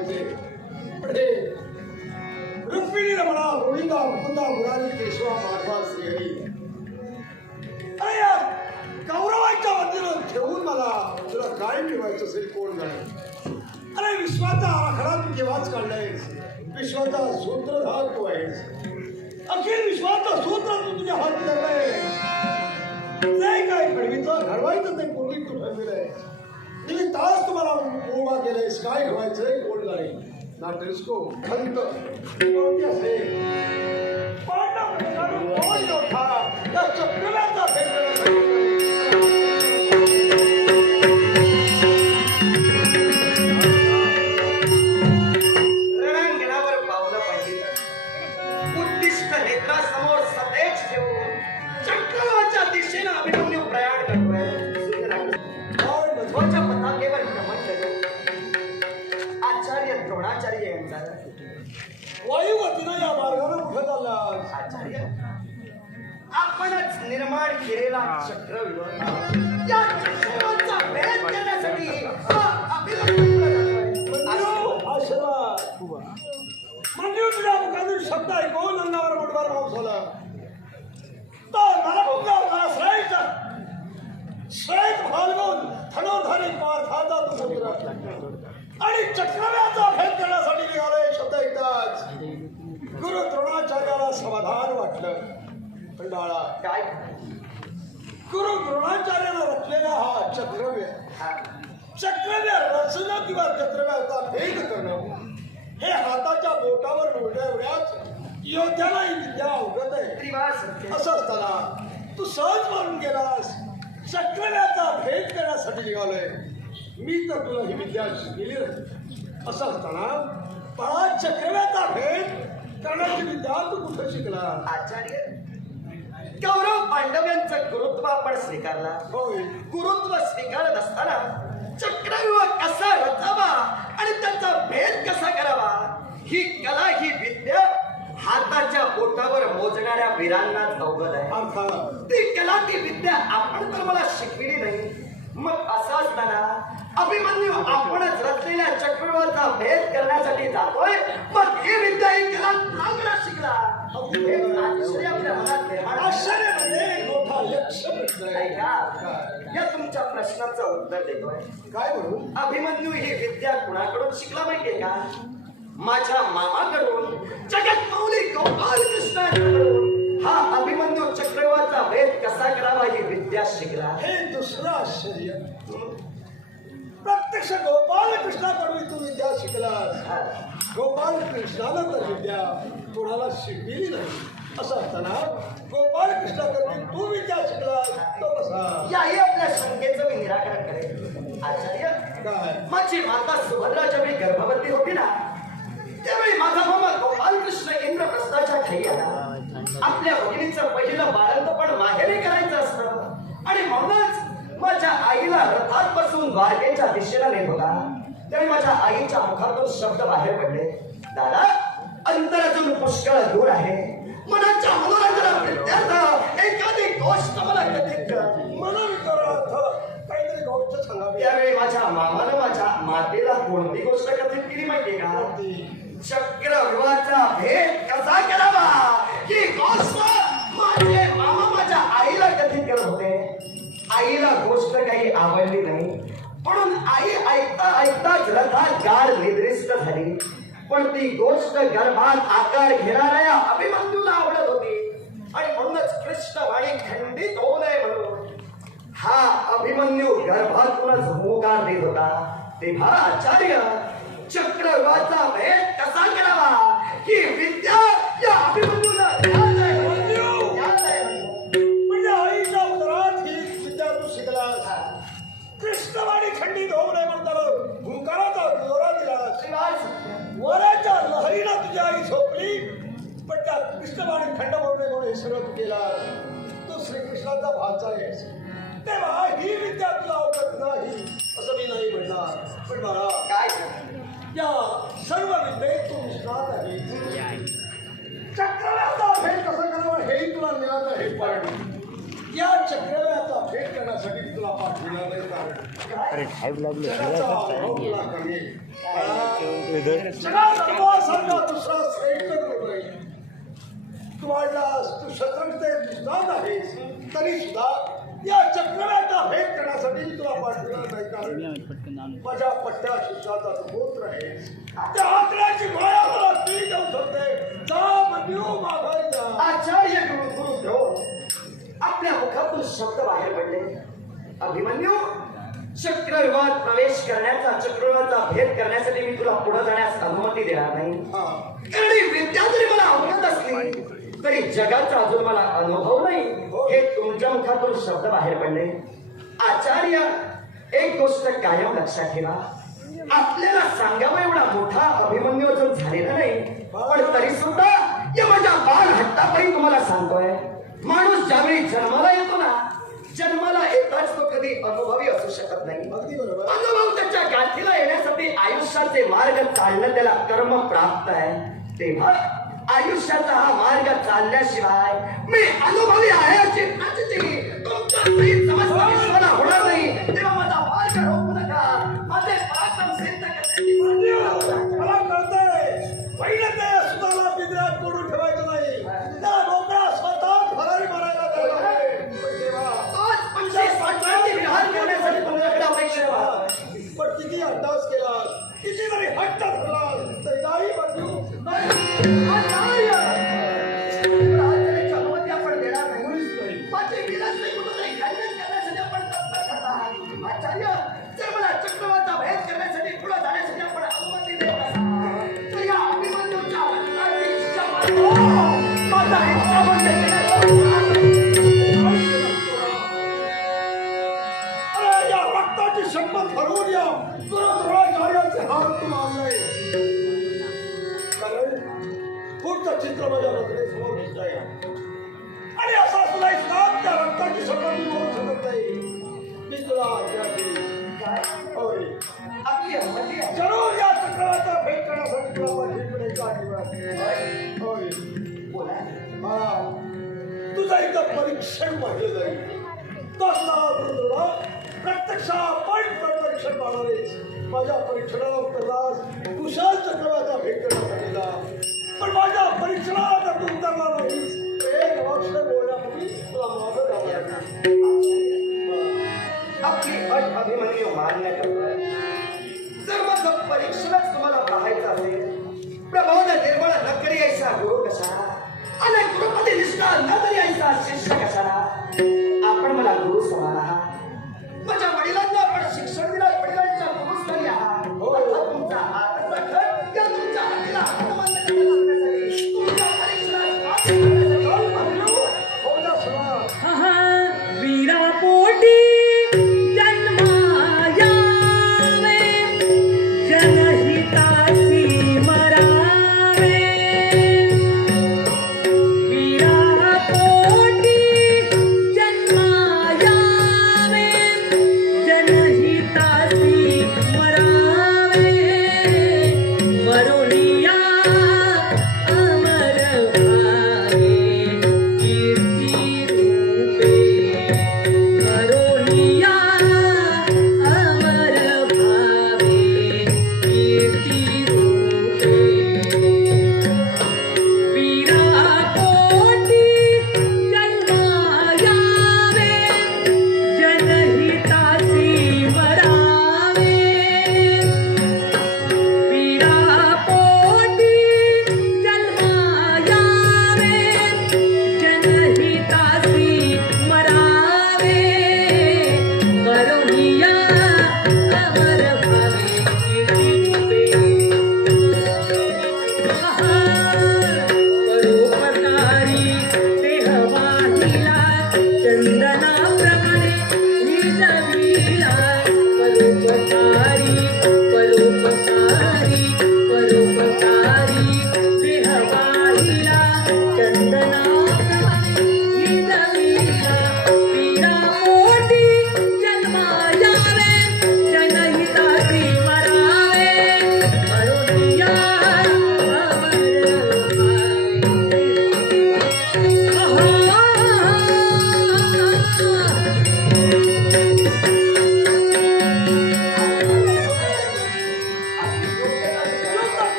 येतोय मला पाहिजे म्हणा गोविंदा मुकुंदा मुरारी केशवा माधवा श्रीहरी अरे यार कौरवाच्या मंदिरात ठेवून मला तुला काय मिळवायचं असेल कोण जाणे? अरे विश्वाचा आराखडा तू केव्हाच काढलायस? विश्वाचा सूत्रधार तू आहेस. अखिल विश्वाचा सूत्र तू तुझ्या हात धरलाय नाही काय घडवीचं घडवायचं ते पूर्वी तू ठरलेलं आहे तुम्ही तास तुम्हाला उभा केलायस काय घडवायचंय कोण जाणे ना टेस्को खंत. असेल पांडव घटकातून आपणच निर्माण केलेला चक्रव्यूह. या भेद करण्यासाठी हा तुझ्या मुखातून शब्द ऐकून अंगावर मुठभर पाऊस झाला. तो नरपुंगा मला श्रेष्ठ श्रेष्ठ फाल्गुन धनुधारी पार्थाचा तू समुद्र आणि चक्रव्याचा भेद करण्यासाठी निघालोय शब्द एकदाच. गुरु द्रोणाचार्याला समाधान वाटलं. बाळा काय? गुरु द्रोणाचार्यानं रचलेला हा चक्रव्य. हा. चक्रव्य रचना किंवा चक्रव्याचा भेद करणं हे हाताच्या बोटावर एवढ्या एवढ्याच योद्ध्याला ही विद्या अवगत आहे. असं असताना तू सहज मारून गेलास. चक्रव्याचा भेद करण्यासाठी निघालोय. मी तर तुला ही विद्या शिकलेली नाही. असं असताना बाळा चक्रव्याचा भेद करण्याची विद्या तू कुठं शिकला आचार्य कौरव पांडव यांचं गुरुत्व आपण स्वीकारला. गुरुत्व स्वीकारत असताना चक्रव्यूह कसा रचावा आणि त्याचा भेद कसा करावा? ही कला ही विद्या हाताच्या बोटावर मोजणाऱ्या वीरांनाच अवगत आहे. ती कला ती विद्या आपण तर मला शिकविली नाही. मग असं असताना अभिमन्यू आपणच रचलेल्या चक्रव्यूहाचा भेद करण्यासाठी जातोय. मग ही विद्या ही कला चांगला शिकला या तुमच्या प्रश्नाचं उत्तर देतोय. काय म्हणू? अभिमन्यू ही विद्या कुणाकडून शिकला माहितीये का? माझ्या मामाकडून जगत मौली गोपाल कृष्णाकडून. हा अभिमन्यू चक्रवाचा भेद कसा करावा ही विद्या शिकला. हे दुसरं आश्चर्य. प्रत्यक्ष गोपाल कृष्णाकडून तू विद्या शिकलास हा. गोपाल कृष्णानं तर विद्या कोणाला शिकविली नाही. असं असताना गोपाल कृष्णाकडून तू विद्या शिकलास तो कसा? याही आपल्या शंकेचं मी निराकरण करेन. आचार्य काय? माझी माता सुभद्रा ज्यावेळी गर्भवती होती ना त्यावेळी माझा मामा गोपालकृष्ण इंद्रप्रस्थाच्या ठाई आला. आपल्या भगिनीचं पहिलं बाळंत पण माहेरी करायचं असतं. आणि म्हणूनच माझ्या आईला रथात बसून द्वारकेच्या दिशेला नेत होता. त्यावेळी माझ्या आईच्या मुखातून शब्द बाहेर पडले. दादा अंतराचं पुष्कळ दूर आहे. मनाच्या मनोरंजना प्रित्यर्थ एखादी गोष्ट मला कथित कर मला विचारार्थ काहीतरी गोष्ट सांगावी त्यावेळी माझ्या मामानं माझ्या मातेला कोणती गोष्ट कथित केली माहितीये का चक्रव्यूहाचा भेद कसा करावा ही गोष्ट माझे मामा माझ्या आईला कथित करत होते आईला गोष्ट काही आवडली नाही म्हणून ऐकता ऐकता जलधार रथात गाढ निद्रिस्त झाली. पण ती गोष्ट गर्भात आकार घेणाऱ्या अभिमन्यूला आवडत होती. आणि म्हणूनच कृष्णवाणी खंडित होऊ नये म्हणून. हा अभिमन्यू गर्भातूनच होकार देत होता. तेव्हा आचार्य चक्रवाचा भेद कसा करावा की विद्या या अभिमन्यू चक्रवाचा भेद कसा करावा हेही तुला ज्ञान आहे पण या चक्रव्याचा भेट करण्यासाठी तुला पाठविणार नाही कारण तुला कमी दुसरा श्रेष्ठ नाही तू वाढलास तू आहेस तरी सुद्धा या चक्रव्याचा भेट करण्यासाठी नाही कारण माझ्या पट्ट्या शिष्याचा होत राहील त्या आकड्याची मला ती देऊ शकते जा आचार्य गुरु गुरुदेव आपल्या मुखातून शब्द बाहेर पडले अभिमन्यू चक्रव्यूहात प्रवेश करण्याचा चक्रव्यूहाचा भेद करण्यासाठी मी तुला पुढे जाण्यास अनुमती देणार नाही कारण विद्या जरी मला आवडत असली तरी जगाचा अजून मला अनुभव नाही हे तुमच्या मुखातून शब्द बाहेर पडले आचार्य एक गोष्ट कायम लक्षात ठेवा. आपल्याला सांगावा एवढा मोठा अभिमन्यू अजून झालेला नाही. पण तरी सुद्धा या माझ्या बाल हट्टापायी तुम्हाला सांगतोय माणूस ज्यावेळी जन्माला येतो ना जन्माला येताच तो कधी अनुभवी असू शकत नाही. अनुभव त्याच्या गाठीला येण्यासाठी आयुष्याचे मार्ग चालणं त्याला कर्म प्राप्त आहे. तेव्हा आयुष्याचा हा मार्ग चालल्याशिवाय मी अनुभवी आहे अशी तुमच्या विश्वाला होणार चित्र माझ्या नजरेसमोर आहे आणि असा असला इस्लाम त्या रक्ताची शपथ मी करू शकत नाही मी तुला जरूर या चक्रवाचा भेट करण्यासाठी तुला पाठीकडे तुझा एकदा परीक्षण पाहिलं जाईल तसला गुरुद्रोणा प्रत्यक्ष आपण पण परीक्षण माझ्या परीक्षणाला उतरलास कुशाल चक्र देव मान्य करतोय जर माझं परीक्षणच तुम्हाला पाहायचं असेल प्रबोध निर्मळ न करी ऐसा गुरु कशाला आणि गुरुपती निष्ठा न तरी ऐसा शिष्य कशाला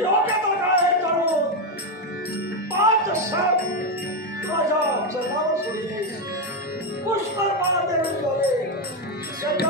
योग्यता काय आहे पाच साप माझ्या चरणावर सोडले पुष्कळ मला झाले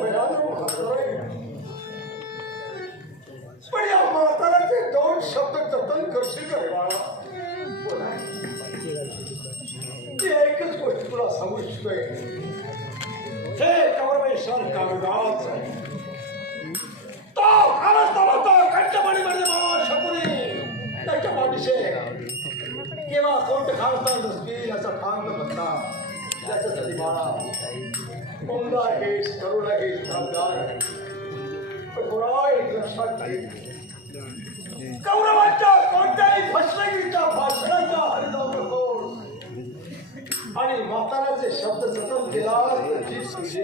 तुला सांगू इच्छितोय हे कवरमेश्वर तो खरंच तो म्हणतो म्हणजे मावा शकुनी त्याच्या पाठीशे केव्हा खासदार नसतील याचा खांद बघता त्याच्यासाठी बाळा कोंबडा आहेस करुण आहेस कामगार आहे. एक लक्षात ठेव कौरवाच्या कोणत्याही फसवेगिरीच्या भाषणाचा हरिदाव नकोस आणि म्हाताराचे शब्द जतन केला तर जीव तुझे.